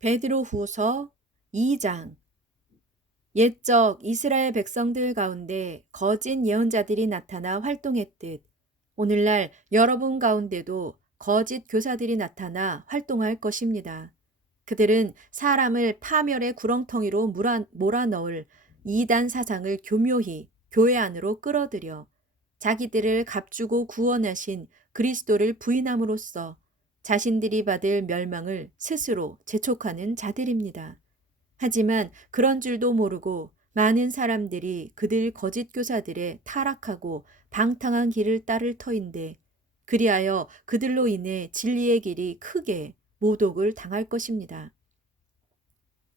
베드로후서 2장. 옛적 이스라엘 백성들 가운데 거짓 예언자들이 나타나 활동했듯 오늘날 여러분 가운데도 거짓 교사들이 나타나 활동할 것입니다. 그들은 사람을 파멸의 구렁텅이로 몰아넣을 이단 사상을 교묘히 교회 안으로 끌어들여 자기들을 값주고 구원하신 그리스도를 부인함으로써 자신들이 받을 멸망을 스스로 재촉하는 자들입니다. 하지만 그런 줄도 모르고 많은 사람들이 그들 거짓 교사들의 타락하고 방탕한 길을 따를 터인데 그리하여 그들로 인해 진리의 길이 크게 모독을 당할 것입니다.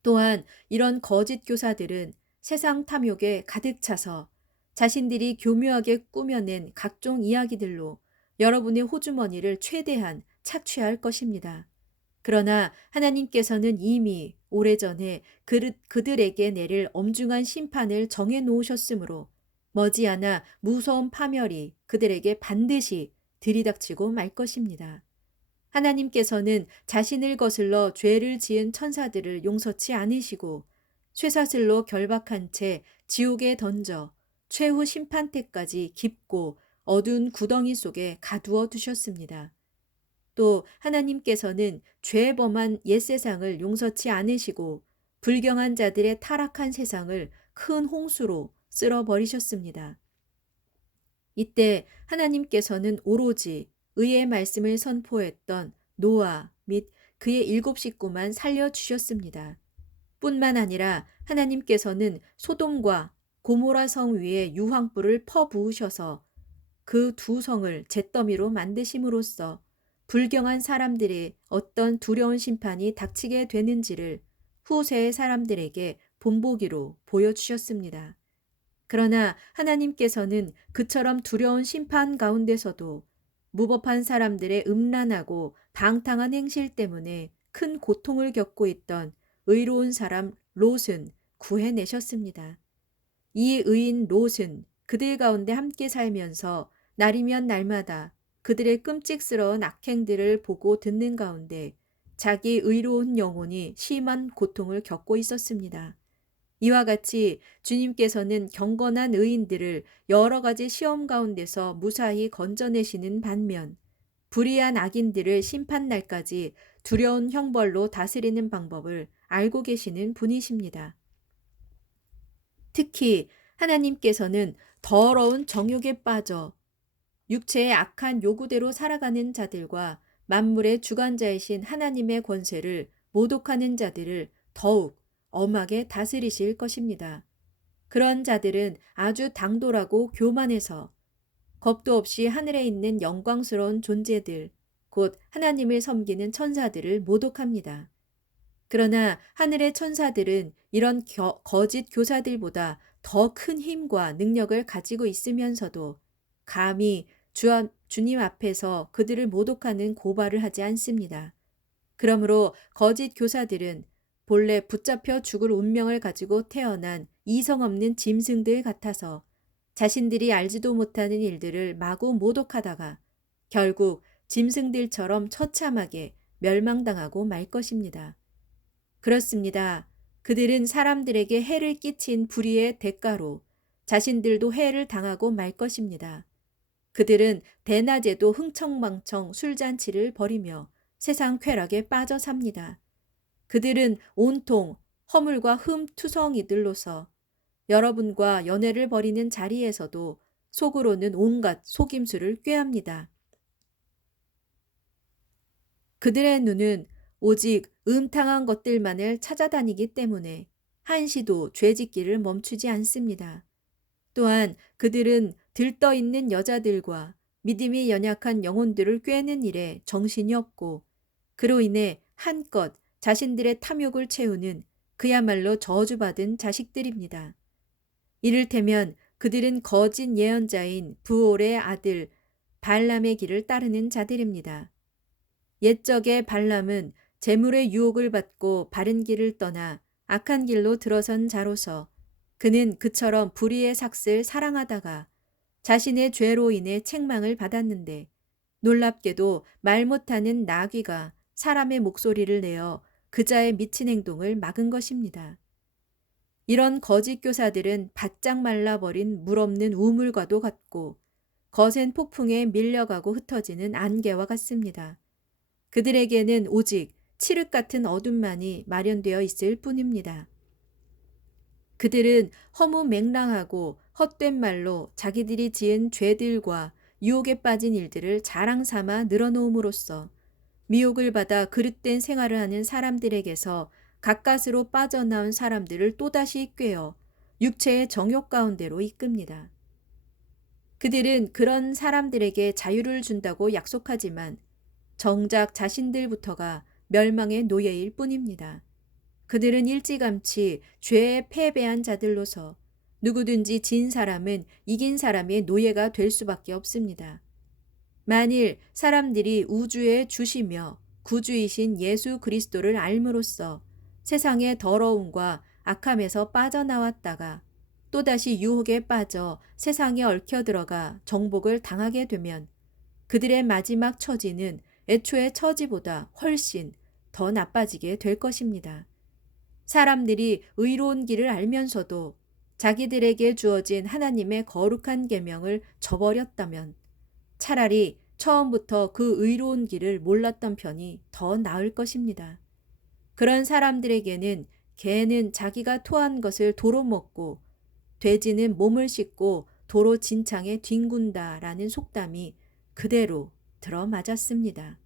또한 이런 거짓 교사들은 세상 탐욕에 가득 차서 자신들이 교묘하게 꾸며낸 각종 이야기들로 여러분의 호주머니를 최대한 착취할 것입니다. 그러나 하나님께서는 이미 오래전에 그들에게 내릴 엄중한 심판을 정해 놓으셨으므로 머지않아 무서운 파멸이 그들에게 반드시 들이닥치고 말 것입니다. 하나님께서는 자신을 거슬러 죄를 지은 천사들을 용서치 않으시고 쇠사슬로 결박한 채 지옥에 던져 최후 심판 때까지 깊고 어두운 구덩이 속에 가두어 두셨습니다. 또 하나님께서는 죄 범한 옛세상을 용서치 않으시고 불경한 자들의 타락한 세상을 큰 홍수로 쓸어버리셨습니다. 이때 하나님께서는 오로지 의의 말씀을 선포했던 노아 및 그의 7식구만 살려주셨습니다. 뿐만 아니라 하나님께서는 소돔과 고모라 성 위에 유황불을 퍼부으셔서 그 두 성을 잿더미로 만드심으로써 불경한 사람들의 어떤 두려운 심판이 닥치게 되는지를 후세의 사람들에게 본보기로 보여주셨습니다. 그러나 하나님께서는 그처럼 두려운 심판 가운데서도 무법한 사람들의 음란하고 방탕한 행실 때문에 큰 고통을 겪고 있던 의로운 사람 롯은 구해내셨습니다. 이 의인 롯은 그들 가운데 함께 살면서 날이면 날마다 그들의 끔찍스러운 악행들을 보고 듣는 가운데 자기 의로운 영혼이 심한 고통을 겪고 있었습니다. 이와 같이 주님께서는 경건한 의인들을 여러 가지 시험 가운데서 무사히 건져내시는 반면 불의한 악인들을 심판날까지 두려운 형벌로 다스리는 방법을 알고 계시는 분이십니다. 특히 하나님께서는 더러운 정욕에 빠져 육체의 악한 요구대로 살아가는 자들과 만물의 주관자이신 하나님의 권세를 모독하는 자들을 더욱 엄하게 다스리실 것입니다. 그런 자들은 아주 당돌하고 교만해서 겁도 없이 하늘에 있는 영광스러운 존재들, 곧 하나님을 섬기는 천사들을 모독합니다. 그러나 하늘의 천사들은 이런 거짓 교사들보다 더 큰 힘과 능력을 가지고 있으면서도 감히 주님 앞에서 그들을 모독하는 고발을 하지 않습니다. 그러므로 거짓 교사들은 본래 붙잡혀 죽을 운명을 가지고 태어난 이성 없는 짐승들 같아서 자신들이 알지도 못하는 일들을 마구 모독하다가 결국 짐승들처럼 처참하게 멸망당하고 말 것입니다. 그렇습니다. 그들은 사람들에게 해를 끼친 불의의 대가로 자신들도 해를 당하고 말 것입니다. 그들은 대낮에도 흥청망청 술잔치를 벌이며 세상 쾌락에 빠져 삽니다. 그들은 온통 허물과 흠투성이들로서 여러분과 연애를 벌이는 자리에서도 속으로는 온갖 속임수를 꾀합니다. 그들의 눈은 오직 음탕한 것들만을 찾아다니기 때문에 한시도 죄짓기를 멈추지 않습니다. 또한 그들은 들떠있는 여자들과 믿음이 연약한 영혼들을 꿰는 일에 정신이 없고 그로 인해 한껏 자신들의 탐욕을 채우는 그야말로 저주받은 자식들입니다. 이를테면 그들은 거짓 예언자인 부올의 아들 발람의 길을 따르는 자들입니다. 옛적의 발람은 재물의 유혹을 받고 바른 길을 떠나 악한 길로 들어선 자로서 그는 그처럼 불의의 삭슬 사랑하다가 자신의 죄로 인해 책망을 받았는데 놀랍게도 말 못하는 나귀가 사람의 목소리를 내어 그자의 미친 행동을 막은 것입니다. 이런 거짓 교사들은 바짝 말라버린 물 없는 우물과도 같고 거센 폭풍에 밀려가고 흩어지는 안개와 같습니다. 그들에게는 오직 칠흑 같은 어둠만이 마련되어 있을 뿐입니다. 그들은 허무맹랑하고 헛된 말로 자기들이 지은 죄들과 유혹에 빠진 일들을 자랑 삼아 늘어놓음으로써 미혹을 받아 그릇된 생활을 하는 사람들에게서 가까스로 빠져나온 사람들을 또다시 꿰어 육체의 정욕 가운데로 이끕니다. 그들은 그런 사람들에게 자유를 준다고 약속하지만 정작 자신들부터가 멸망의 노예일 뿐입니다. 그들은 일찌감치 죄에 패배한 자들로서 누구든지 진 사람은 이긴 사람의 노예가 될 수밖에 없습니다. 만일 사람들이 우주의 주시며 구주이신 예수 그리스도를 알므로써 세상의 더러움과 악함에서 빠져나왔다가 또다시 유혹에 빠져 세상에 얽혀 들어가 정복을 당하게 되면 그들의 마지막 처지는 애초의 처지보다 훨씬 더 나빠지게 될 것입니다. 사람들이 의로운 길을 알면서도 자기들에게 주어진 하나님의 거룩한 계명을 저버렸다면 차라리 처음부터 그 의로운 길을 몰랐던 편이 더 나을 것입니다. 그런 사람들에게는 개는 자기가 토한 것을 도로 먹고 돼지는 몸을 씻고 도로 진창에 뒹군다라는 속담이 그대로 들어맞았습니다.